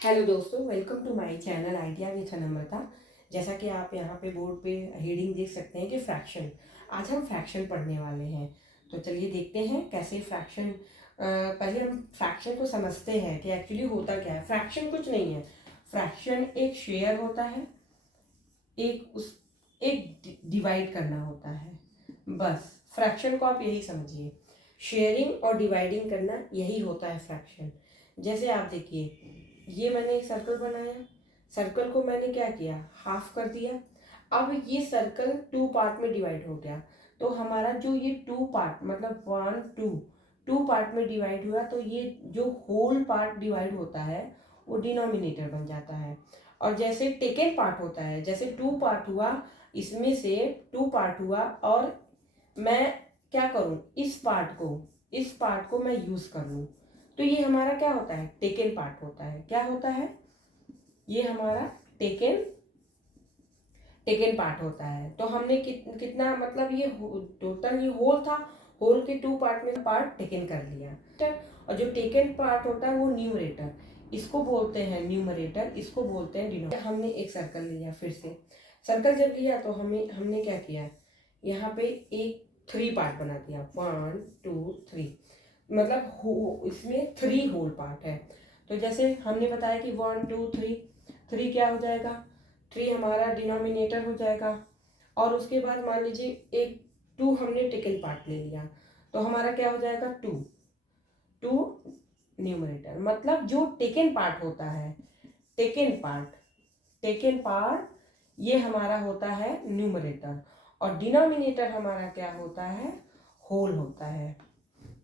Hello दोस्तों, welcome to my channel idea with Namrata. जैसा कि आप यहाँ पे बोर्ड पे हेडिंग देख सकते हैं कि फ्रैक्शन। आज हम फ्रैक्शन पढ़ने वाले हैं। तो चलिए देखते हैं कैसे फ्रैक्शन। पहले हम फ्रैक्शन को समझते हैं कि एक्चुअली होता क्या है। फ्रैक्शन कुछ नहीं है। फ्रैक्शन एक शेयर होता है, एक डिवाइड करना होता है। बस फ्रैक्शन को आप यही समझिए, शेयरिंग और डिवाइडिंग करना यही होता है फ्रैक्शन। जैसे आप देखिए, ये मैंने एक सर्कल बनाया, सर्कल को मैंने क्या किया, हाफ कर दिया। अब ये सर्कल टू पार्ट में डिवाइड हो गया। तो हमारा जो ये टू पार्ट मतलब वन टू पार्ट में डिवाइड हुआ, तो ये जो होल पार्ट डिवाइड होता है वो डिनोमिनेटर बन जाता है। और जैसे टेकन पार्ट होता है, जैसे टू पार्ट हुआ, इसमें से टू पार्ट हुआ और मैं क्या करूं, इस पार्ट को मैं यूज कर लूं, तो ये हमारा क्या होता है, टेकन पार्ट होता है। क्या होता है, ये हमारा टेकन पार्ट होता है। तो हमने कितना मतलब ये टोटल ये होल था, होल के टू पार्ट में पार्ट टेकन कर लिया। और जो टेकन पार्ट होता है वो न्यूमरेटर, इसको बोलते हैं न्यूमरेटर, इसको बोलते हैं डिनोमिनेटर। हमने एक सर्कल लिया, फिर से सर्कल जब लिया तो हमने क्या किया, यहाँ पे एक थ्री पार्ट बना दिया, 1 2 3, मतलब इसमें थ्री होल पार्ट है। तो जैसे हमने बताया कि 1 2 3, थ्री क्या हो जाएगा, थ्री हमारा डिनोमिनेटर हो जाएगा। और उसके बाद मान लीजिए एक टू हमने टेकन पार्ट ले लिया, तो हमारा क्या हो जाएगा, टू न्यूमरेटर। मतलब जो टेकन पार्ट होता है, टेकन पार्ट ये हमारा होता है न्यूमरेटर, और डिनोमिनेटर हमारा क्या होता है, होल होता है।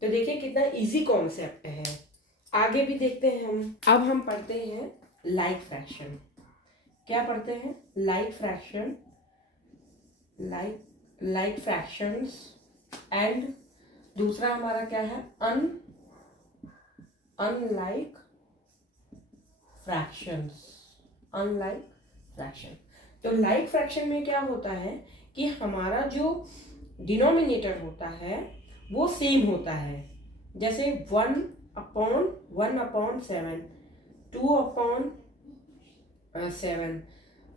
तो देखिए कितना इजी कॉन्सेप्ट है। आगे भी देखते हैं हम। अब हम पढ़ते हैं लाइक फ्रैक्शन। क्या पढ़ते हैं, like fraction, like fractions. And दूसरा हमारा क्या है, अनलाइक फ्रैक्शंस, अनलाइक फ्रैक्शन। तो लाइक फ्रैक्शन में क्या होता है कि हमारा जो डिनोमिनेटर होता है वो सेम होता है। जैसे 1/1/7, 2/7,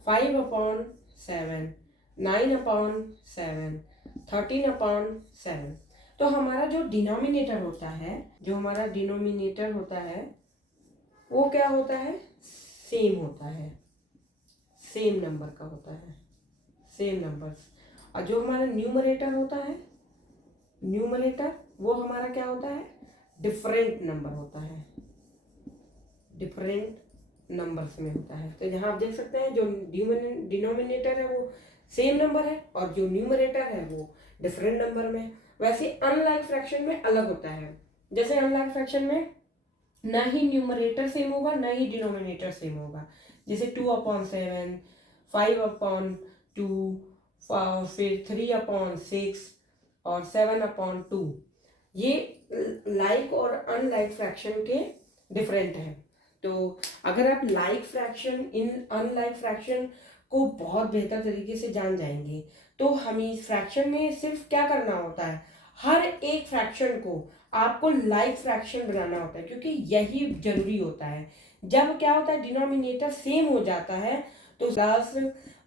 5/7, 9/7, 13/7। तो हमारा जो डिनोमिनेटर होता है वो क्या होता है, सेम होता है, सेम नंबर का होता है, सेम नंबर्स। और जो हमारा न्यूमरेटर होता है, वो हमारा क्या होता है, डिफरेंट नंबर होता है, डिफरेंट नंबर्स में होता है। तो यहाँ आप देख सकते हैं जो डिनोमिनेटर है वो सेम नंबर है और जो न्यूमरेटर है वो डिफरेंट नंबर में। वैसे अनलाइक फ्रैक्शन में अलग होता है। जैसे अनलाइक फ्रैक्शन में ना ही न्यूमरेटर सेम होगा ना ही डिनोमिनेटर सेम होगा। जैसे 2/7, 5/2, फिर 3/6 और 7/2, ये लाइक और अनलाइक फ्रैक्शन के डिफरेंट है। तो अगर आप like fraction in unlike fraction को बहुत बेहतर तरीके से जान जाएंगे, तो हमें फ्रैक्शन में सिर्फ क्या करना होता है, हर एक फ्रैक्शन को आपको लाइक फ्रैक्शन बनाना होता है, क्योंकि यही जरूरी होता है। जब क्या होता है, डिनोमिनेटर सेम हो जाता है तो plus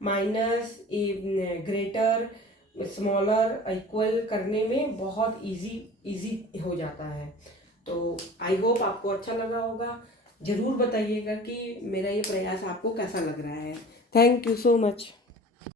minus greater smaller equal करने में बहुत इजी हो जाता है। तो आई होप आपको अच्छा लगा होगा। ज़रूर बताइएगा कि मेरा ये प्रयास आपको कैसा लग रहा है। Thank you so much.